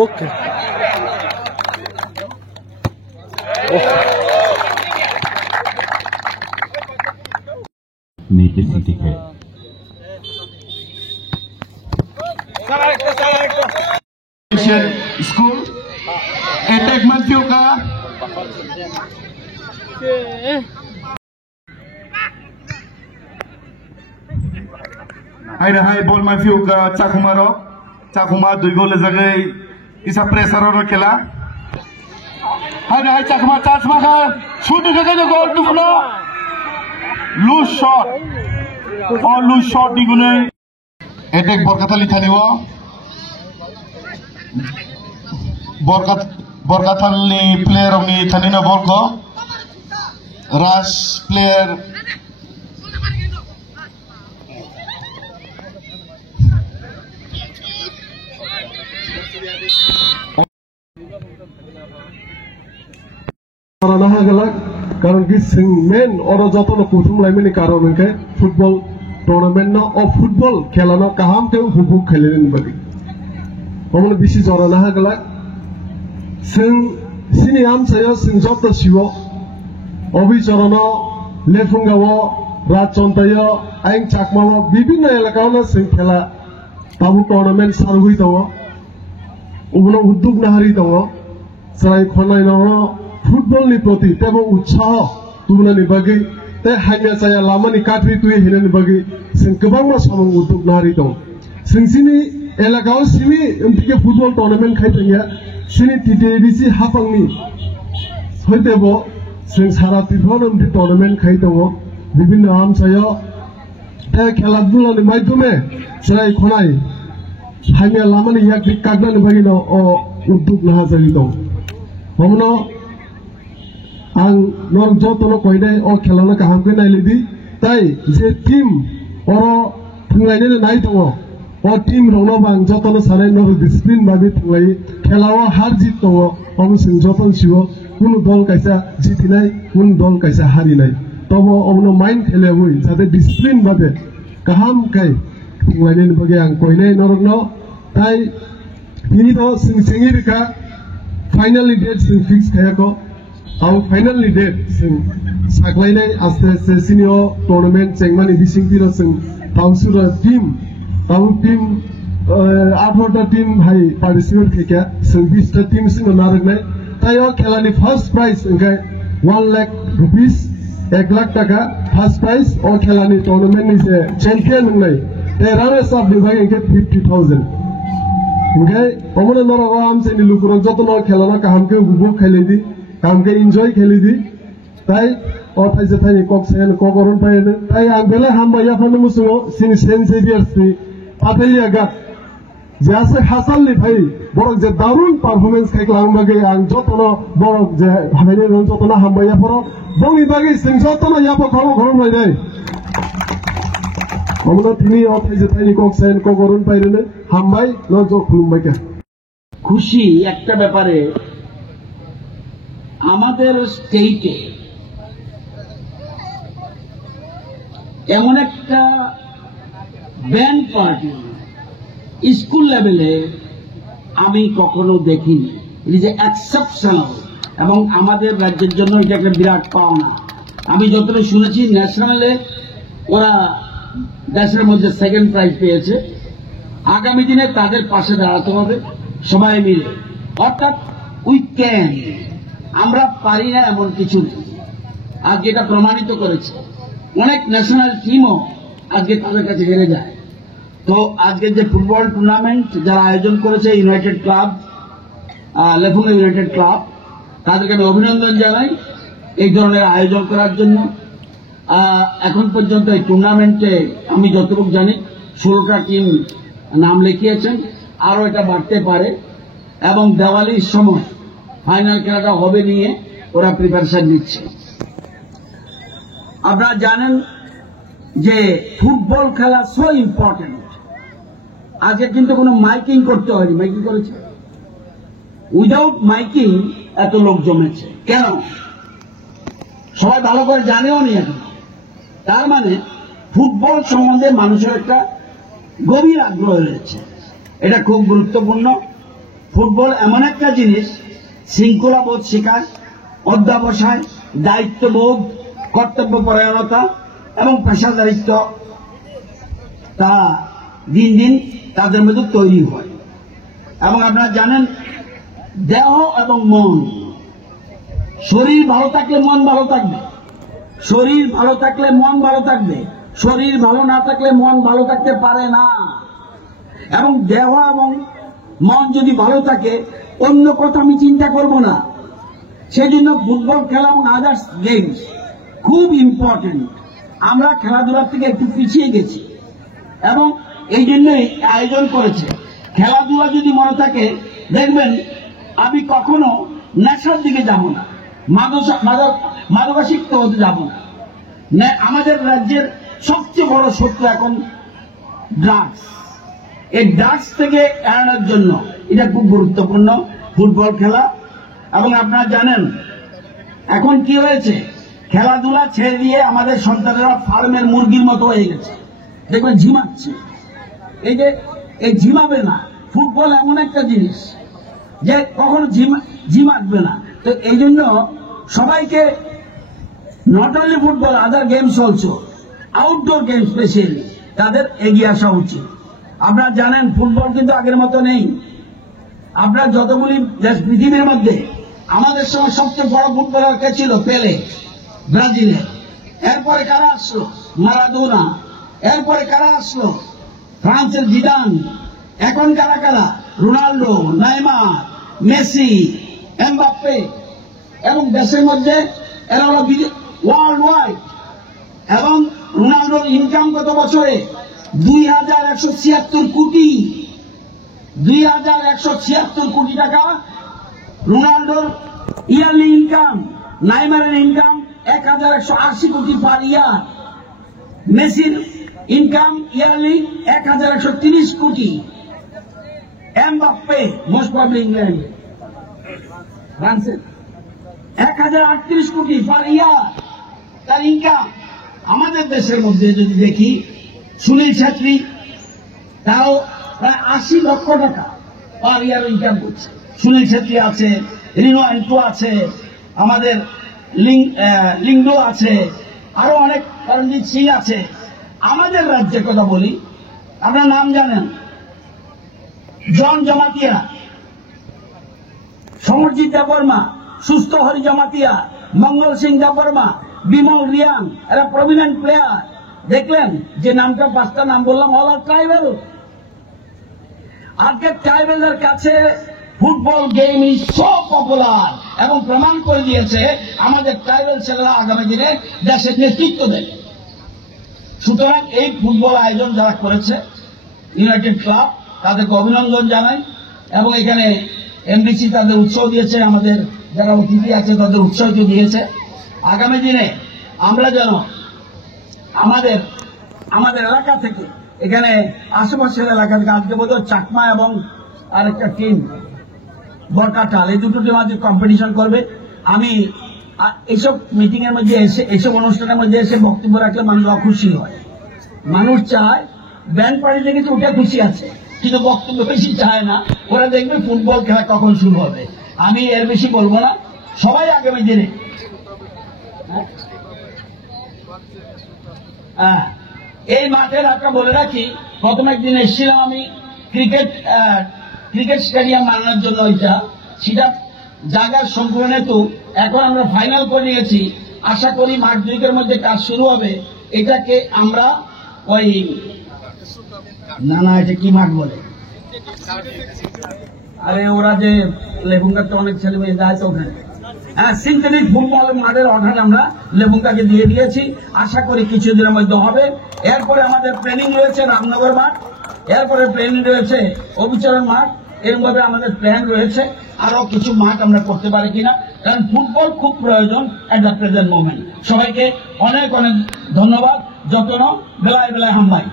ওকে नीचे सिटी है school attack मंत्रियों का हाय हाय बॉल मंत्रियों का चाकुमा 2 गोल जगह इसा प्रेशर और खेला हाय हाय चाकुमा का शूट जगह गोल टुकड़ो लूज शॉट दिगुने अटैक बरकाताली थानिवा बरकाताली प्लेयर अपनी थानीना बॉल को राश प्लेयर कारण कि मेन और जतन कुथुम लाइमेनि कारण के फुटबल टूर्नामेंट न और फुटबल खेला न काहाम के हुबुक खेलेन बदि हमन बिसि जराना हागला सिनि आम सायो सिं जत सिवो अबि चरण लेफुंगावो राजचंतायो आइन चाकमावो विभिन्न एलाकावनो सिं खेला ताबु टूर्नामेंट सारहुइ दङ उबनो उद्योग नाहारि दङ साय खनाय न फुटबल नि प्रति तेबो उत्साह तुमनानि बागै ते हाइना जाया लामानि काट्रि तुइ हिननि बागै जों गोबां समं उद्योग नाहारि दं जोंसिनि एलाकायाव सिमि ओमथिके फुटबल टूर्नामेंट खायथाया सिनि टिटिडिसि हाफांनि हयतेबो जों सारा तिफान ओमथि टूर्नामेंट खाय दङ विभिन्न आमसायाव ते खेला दुलानि माध्यमे जाय खनाय हाइना लामानि याकि कागनानि बागै न उद्योग नाहा जारि दं हमनो आं नर जतन कइनाय ओ खेलानो गाहाम के नायलिदि ताई जे टीम और थंलायने नाय दङ ओ टीम रनो बां जतन सानाय नर डिसिप्लिन बाबि थंलाय खेलाव हार जित दङ हम सिं जतन सिवो कुनु दल कायसा जितिनाय कुनु दल कायसा हारिनाय तबो अमनो माइंड खेले हुइ जाते डिसिप्लिन बाबे गाहाम काय थंलायने बागे आं कइनाय नरनो ताई तिनि तो सिं सेंगिरिका फाइनली डेट सिं फिक्स खायाको आउ फाइनली डेट जों साग्लायनाय आस्ते आस्ते सिनियर टूर्नामेंट जेंमानि बिसिंतिरो जों ताउसुरा टीम 18टा टीम हाय पार्टिसिपेट खेका जों 20टा टीम सिनो नारगनाय तायो खेलानि फर्स्ट प्राइज ओंखाय 1 लाख रुपीस 1 लाख टाका फर्स्ट प्राइज ओ खेलानि टूर्नामेंटनि जे चैंपियन होननाय ते रानर्स अप नि भाय ओंखाय 50,000 ओंखाय अमनो नरगो आमसेनि लुकुर जतन खेलाना काहामके गुबु खायलेदि कामके एन्जॉय खेलिदि ताई अथाय जथायनि कक्सेन कगरन पायनो ताई आं बेला हामबाया फानो मुसुङो सिनि सेन सेभियर्सनि पाथेलिया गात जासे हासालनि भाई बरक जे दारुन परफॉर्मेंस खायख्लां बागै आं जतन बरक जे हायने रन जतन हामबाया फरो बंनि बागै सिं जतन याबो खरो खरो लायनाय हमनो तिनि अथाय जथायनि कक्सेन कगरन पायनो हामबाय न ज खुलुमबायका खुशी একটা ব্যাপারে আমাদের স্টেটে এমন একটা ব্যান্ড পার্টি স্কুল লেভেলে আমি কখনো দেখিনি ইট ইজ এক্সেপশনাল এবং আমাদের রাজ্যের জন্য এটা একটা বিরাট পাওনা আমি যতটা শুনেছি ন্যাশনালে ওরা দেশের মধ্যে সেকেন্ড প্রাইজ পেয়েছে আগামী দিনে তাদের পাশে দাঁড়াতে হবে সবাই মিলে অর্থাৎ উই ক্যান আমরা পারি না এমন কিছু নেই আজকে এটা প্রমাণিত করেছে অনেক ন্যাশনাল টিমও আজকে তাদের কাছে হেরে যায় তো আজকে যে ফুটবল টুর্নামেন্ট যারা আয়োজন করেছে United club Lefunga United club তাদেরকে আমি অভিনন্দন জানাই এই ধরনের আয়োজন করার জন্য এখন পর্যন্ত এই টুর্নামেন্টে আমি যতটুকু জানি 16টা টিম নাম লিখিয়েছেন আরো এটা বাড়তে পারে এবং দিওয়ালির সময় ফাইনাল খেলাটা হবে নিয়ে ওরা প্রিপারেশন নিচ্ছে আপনারা জানেন যে ফুটবল খেলা সো ইম্পর্টেন্ট আজকে কিন্তু কোনো মাইকিং করতে হয়নি মাইকিং করেছে উইদাউট মাইকিং এত লোক জমেছে কেন সবাই ভালো করে জানেও নি এখন তার মানে ফুটবল সম্বন্ধে মানুষের একটা গভীর আগ্রহ রয়েছে এটা খুব গুরুত্বপূর্ণ। ফুটবল এমন একটা জিনিস, শৃঙ্খলাবোধ শেখায়, অধ্যাবসায়, দায়িত্ববোধ, কর্তব্যপরায়ণতা এবং পেশাদারিত্ব তা দিন দিন তাদের মধ্যে তৈরি হয়। এবং আপনারা জানেন, দেহ এবং মন, শরীর ভালো থাকলে মন ভালো থাকবে, শরীর ভালো থাকলে মন ভালো থাকবে, শরীর ভালো না থাকলে মন ভালো থাকতে পারে না। এবং দেহ এবং মন যদি ভালো থাকে, অন্য কথা আমি চিন্তা করব না। সেই জন্য ফুটবল খেলা এবং আদার্স গেমস খুব ইম্পর্টেন্ট। আমরা খেলাধুলার থেকে একটু পিছিয়ে গেছি এবং এই জন্যই আয়োজন করেছে। খেলাধুলা যদি মনে থাকে, দেখবেন আমি কখনো নেশার দিকে যাব না, মাদকাসক্ত হতে যাব না। আমাদের রাজ্যের সবচেয়ে বড় শত্রু এখন ড্রাগস। এই ড্রাগস থেকে এড়ানোর জন্য এটা খুব গুরুত্বপূর্ণ ফুটবল খেলা। এবং আপনারা জানেন এখন কি হয়েছে, খেলাধুলা ছেড়ে দিয়ে আমাদের সন্তানেরা ফার্মের মুরগির মতো হয়ে গেছে। দেখবেন ঝিমাচ্ছে। এই ঝিমাবে না। ফুটবল এমন একটা জিনিস যে কখনো ঝিমাবে না। তো এই জন্য সবাইকে not only football, other games also, outdoor games specially তাদের এগিয়ে আসা উচিত। আপনারা জানেন ফুটবল কিন্তু আগের মতো নেই। আপনারা যতগুলি দেশ পৃথিবীর মধ্যে, আমাদের সময় সবচেয়ে বড় ফুটবলার কে ছিল? পেলে, ব্রাজিলের। এরপরে কারা আসলো? মারাদোনা। এরপরে কারা আসলো? ফ্রান্সের জিদান। এখন কারা কারা? Ronaldo, Neymar, Messi, Mbappe. এবং দেশের মধ্যে এরা হলো ওয়ার্ল্ড ওয়াইড। এবং রোনাল্ডোর ইনকাম গত বছরে 2176 কোটি। 2176 কোটি টাকা রোনাল্ডোর ইয়ারলি ইনকাম। নেইমারের ইনকাম 1180 কোটি পার ইয়ার। মেসির ইনকাম ইয়ারলি 1130 কোটি। এমবাপ্পে মোস্ট প্রবাবলি ইংল্যান্ড, ফ্রান্সের 1038 কোটি পার ইয়ার তার ইনকাম। আমাদের দেশের মধ্যে যদি দেখি, সুনীল ছেত্রী তাও প্রায় 80 লক্ষ টাকা পার ইয়ার ইনকাম করছে। সুনীল ছেত্রী আছে, রিনো অ্যান্টো আছে, আমাদের লিঙ্গো আছে, আরো অনেক, করণজিৎ সিং আছে। আমাদের রাজ্যের কথা বলি, আপনার নাম জানেন? জন জমাতিয়া, সমরজিৎ দেববর্মা, সুস্থ হরি জমাতিয়া, মঙ্গল সিং দেববর্মা, বিমল রিয়াং, এরা প্রমিনেন্ট প্লেয়ার। দেখলেন যে নামটা, 5টা নাম বললাম, অল আর ট্রাইবেল। আজকে ট্রাইবেলদের কাছে football game is so popular এবং প্রমাণ করে দিয়েছে আমাদের ট্রাইবেল ছেলেরা আগামী দিনে দেশের নেতৃত্ব দেবে। সুতরাং এই ফুটবল আয়োজন যারা করেছে, ইউনাইটেড ক্লাব, তাদেরকে অভিনন্দন জানাই। এবং এখানে এমবিসি তাদের উৎসাহ দিয়েছে, আমাদের যারা অতিথি আছে তাদের উৎসাহ দিয়েছে। আগামী দিনে আমরা যেন আমাদের এলাকা থেকে, এখানে আশেপাশের এলাকা থেকে, আজকে বোধহয় চাকমা এবং আরেকটা টিম বরকাটাল, এই দুটো টিম আজকে কম্পিটিশন করবে। আমি এইসব মিটিং এর মধ্যে এসে, এইসব অনুষ্ঠানের মধ্যে এসে বক্তব্য রাখলে মানুষরা খুশি হয়। মানুষ চায়, ব্যান্ড পার্টি দেখেছে ওটা খুশি আছে, কিন্তু বক্তব্য বেশি চায় না। ওরা দেখবে ফুটবল খেলা কখন শুরু হবে। আমি এর বেশি বলবো না। সবাই আগামী দিনে এই মাঠের একটা বলে রাখি, প্রথম একদিন এসেছিলাম আমি ক্রিকেট স্টেডিয়াম বানানোর জন্য। সেটা জায়গার সম্পূর্ণ হেতু এখন আমরা ফাইনাল করে নিয়েছি। আশা করি মাস 2 মধ্যে কাজ শুরু হবে। এটাকে আমরা ওই না এটা কি মাঠ বলে, আরে ওরা যে লেবুঙ্গার তো অনেক ছেলে মেয়ে যায় তো ওখানে, সিনথেটিক ফুটবল মাঠের অর্ডার আমরা লেবুঙ্গাকে দিয়ে দিয়েছি। আশা করি কিছুদিনের মধ্যে হবে। এরপরে আমাদের প্ল্যানিং রয়েছে রামনগর মাঠ, এরপরে প্ল্যানিং রয়েছে অবিচরণ মাঠ। এরকমভাবে আমাদের প্ল্যান রয়েছে আরো কিছু মাঠ আমরা করতে পারি কিনা, কারণ ফুটবল খুব প্রয়োজন এট দ্য প্রেজেন্ট মোমেন্ট। সবাইকে অনেক অনেক ধন্যবাদ। যত্ন বেলায় বেলায় হামবাই।